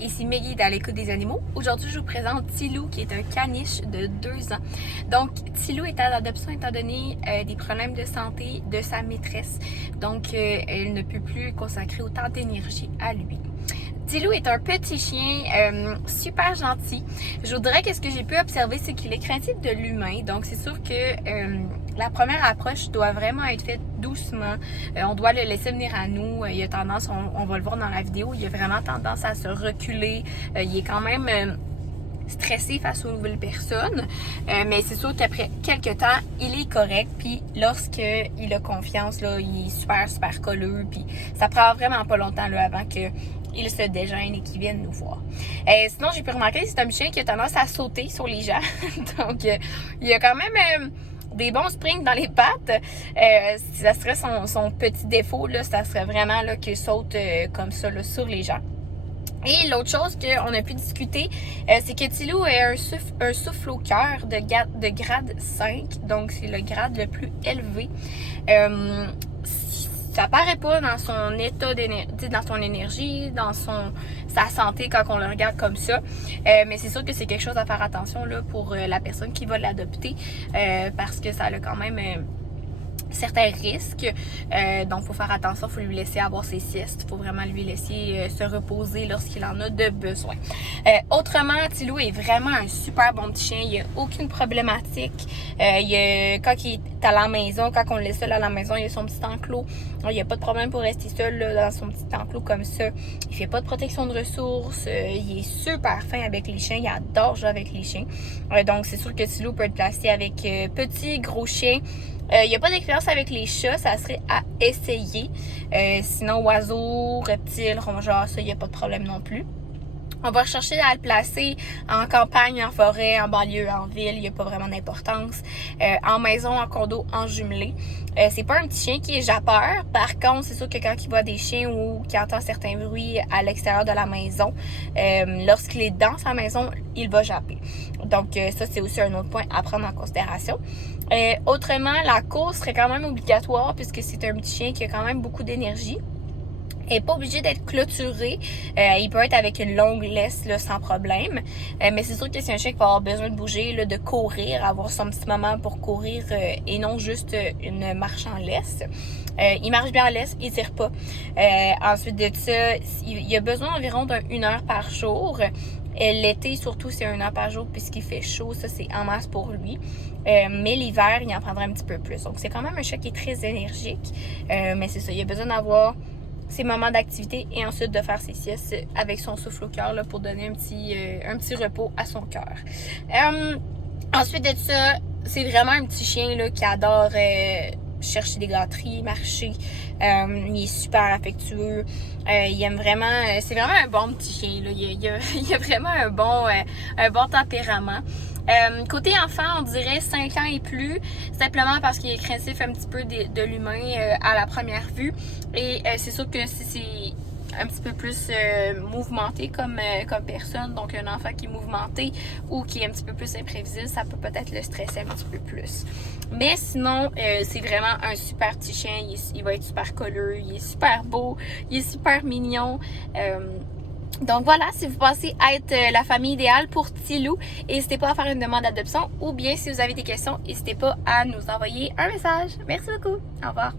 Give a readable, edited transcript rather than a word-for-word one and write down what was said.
ici Meggy d'À l'écoute des animaux. Aujourd'hui, je vous présente Tilou qui est un caniche de 2 ans. Donc, Tilou est à l'adoption étant donné des problèmes de santé de sa maîtresse. Donc, elle ne peut plus consacrer autant d'énergie à lui. Tilou est un petit chien super gentil. Je vous dirais que ce que j'ai pu observer, c'est qu'il est craintif de l'humain. Donc, c'est sûr que la première approche doit vraiment être faite doucement. On doit le laisser venir à nous. Il a tendance, on va le voir dans la vidéo, il a vraiment tendance à se reculer. Il est quand même stressé face aux nouvelles personnes. Mais c'est sûr qu'après quelques temps, il est correct. Puis lorsqu'il a confiance, là, il est super colleux. Puis ça prend vraiment pas longtemps là, avant que il se dégêne et qu'il vienne nous voir. Sinon, j'ai pu remarquer que c'est un chien qui a tendance à sauter sur les gens. Donc, il y a quand même des bons springs dans les pattes. Ça serait son petit défaut, là, ça serait vraiment là, qu'il saute comme ça là, sur les gens. Et l'autre chose qu'on a pu discuter, c'est que Tilou est un souffle au cœur de grade 5. Donc, c'est le grade le plus élevé. Ça paraît pas dans son état d'énergie, dans son énergie, dans sa santé quand on le regarde comme ça. Mais c'est sûr que c'est quelque chose à faire attention là, pour la personne qui va l'adopter parce que ça a quand même certains risques. Donc, il faut faire attention, il faut lui laisser avoir ses siestes. Il faut vraiment lui laisser se reposer lorsqu'il en a de besoin. Autrement, Tilou est vraiment un super bon petit chien. Il n'y a aucune problématique. Quand il est à la maison, quand on le laisse seul à la maison, il a son petit enclos. Il n'y a pas de problème pour rester seul là, dans son petit enclos comme ça. Il fait pas de protection de ressources. Il est super fin avec les chiens. Il adore jouer avec les chiens. Donc, c'est sûr que Tilou peut être placé avec petit, gros chien. Il n'y a pas d'expérience avec les chats, ça serait à essayer. Sinon, oiseaux, reptiles, rongeurs, ça, il n'y a pas de problème non plus. On va rechercher à le placer en campagne, en forêt, en banlieue, en ville. Il n'y a pas vraiment d'importance. En maison, en condo, en jumelé. C'est pas un petit chien qui est jappeur. Par contre, c'est sûr que quand il voit des chiens ou qu'il entend certains bruits à l'extérieur de la maison, lorsqu'il est dans sa maison, il va japper. Donc, ça, c'est aussi un autre point à prendre en considération. Autrement, la course serait quand même obligatoire puisque c'est un petit chien qui a quand même beaucoup d'énergie. Il n'est pas obligé d'être clôturé. Il peut être avec une longue laisse là, sans problème. Mais c'est sûr que c'est un chien qui va avoir besoin de bouger, là, de courir, avoir son petit moment pour courir et non juste une marche en laisse. Il marche bien en laisse, il tire pas. Ensuite de ça, il a besoin environ d'1 heure par jour. L'été, surtout, c'est 1 heure par jour puisqu'il fait chaud. Ça, c'est en masse pour lui. Mais l'hiver, il en prendra un petit peu plus. Donc, c'est quand même un chat qui est très énergique. Mais c'est ça, il a besoin d'avoir ses moments d'activité et ensuite de faire ses siestes avec son souffle au cœur là, pour donner un petit repos à son cœur. Ensuite de ça, c'est vraiment un petit chien là, qui adore chercher des gâteries, marcher. Il est super affectueux. Il aime vraiment. C'est vraiment un bon petit chien. Là. Il a vraiment un bon tempérament. Côté enfant, on dirait 5 ans et plus, simplement parce qu'il est craintif un petit peu de l'humain à la première vue. Et c'est sûr que si c'est un petit peu plus mouvementé comme personne, donc un enfant qui est mouvementé ou qui est un petit peu plus imprévisible, ça peut peut-être le stresser un petit peu plus. Mais sinon, c'est vraiment un super petit chien, il va être super colleux, il est super beau, il est super mignon. Donc voilà, si vous pensez être la famille idéale pour Tilou, n'hésitez pas à faire une demande d'adoption ou bien si vous avez des questions, n'hésitez pas à nous envoyer un message. Merci beaucoup. Au revoir.